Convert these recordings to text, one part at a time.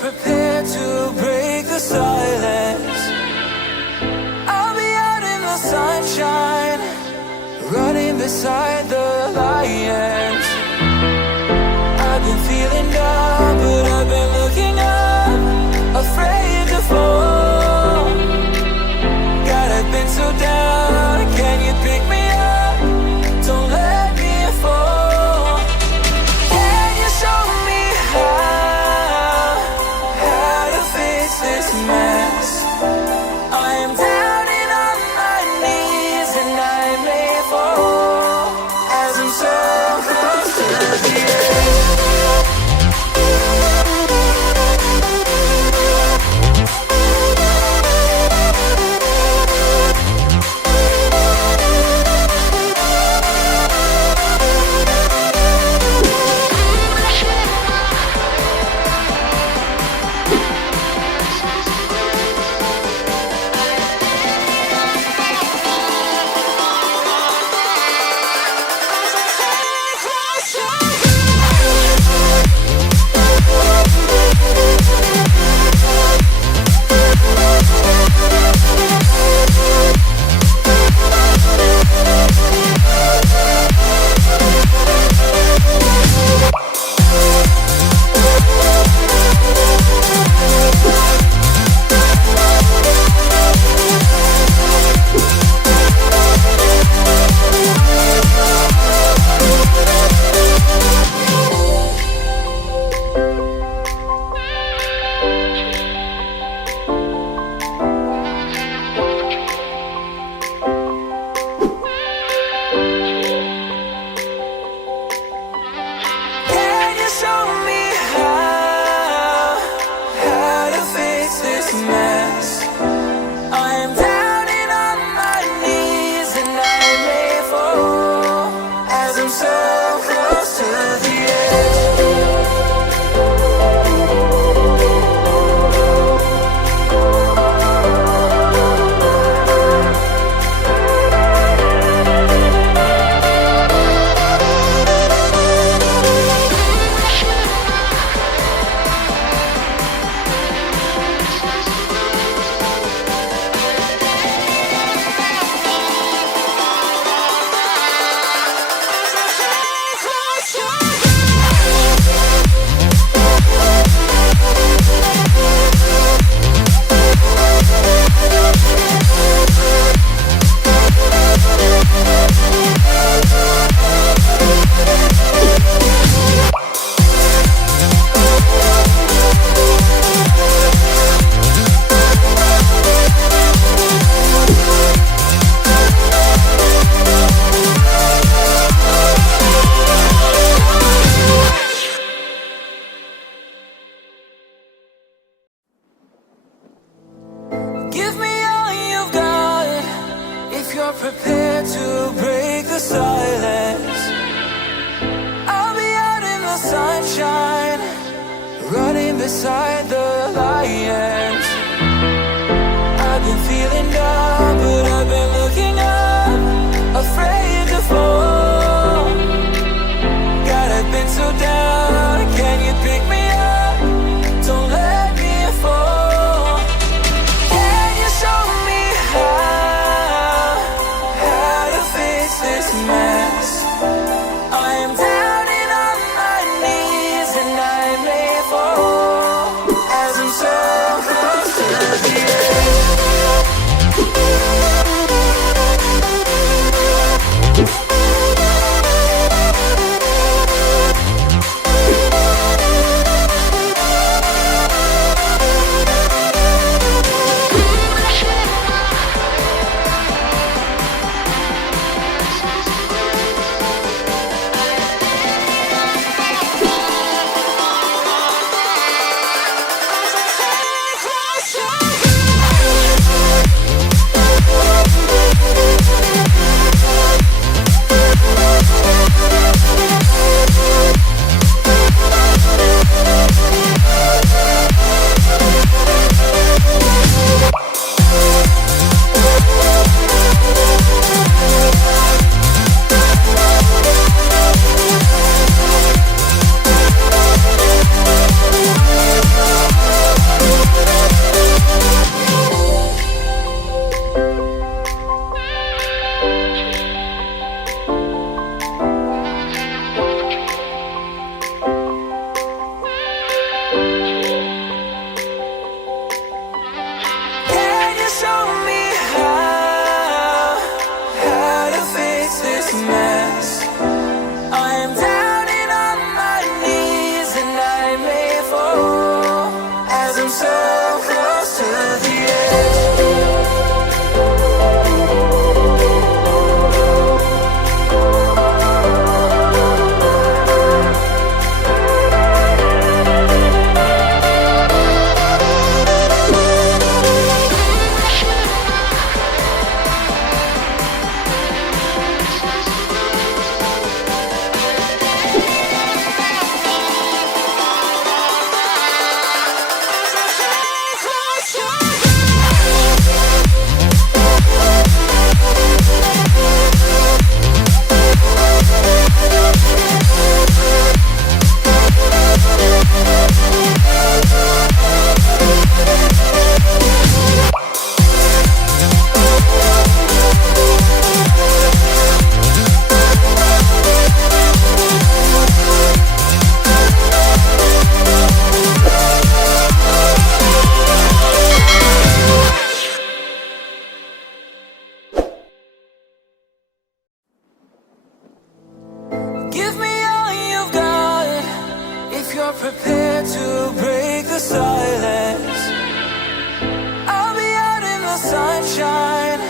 prepared to break the silence, I'll be out in the sunshine, running beside the lions. I've been feeling down, but I've been looking up, afraid to fall. God, I've been so down, can you pick me up? Don't let me fall. Can you show me how to fix this mess? I am down and on my knees, and I may fall as I'm so close to the edge. Prepared to break the silence, I'll be out in the sunshine, running beside the lions. I've been feeling down, but I've been looking up, afraid to fall. God, I've been so down, can you pick me up? Don't let me fall. Can you show me how to fix this mess? I am down and on my knees, and I may fall as I'm so close. you're prepared to break the silence, I'll be out in the sunshine,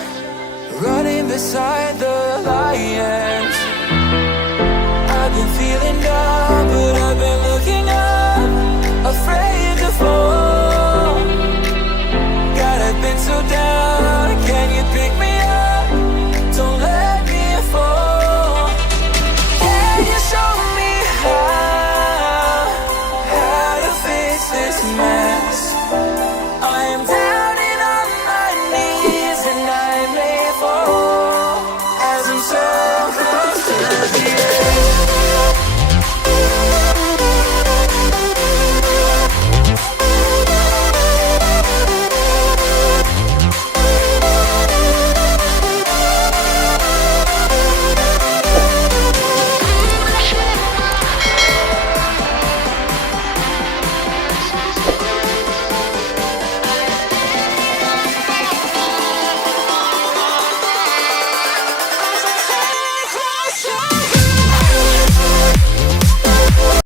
running beside the lions.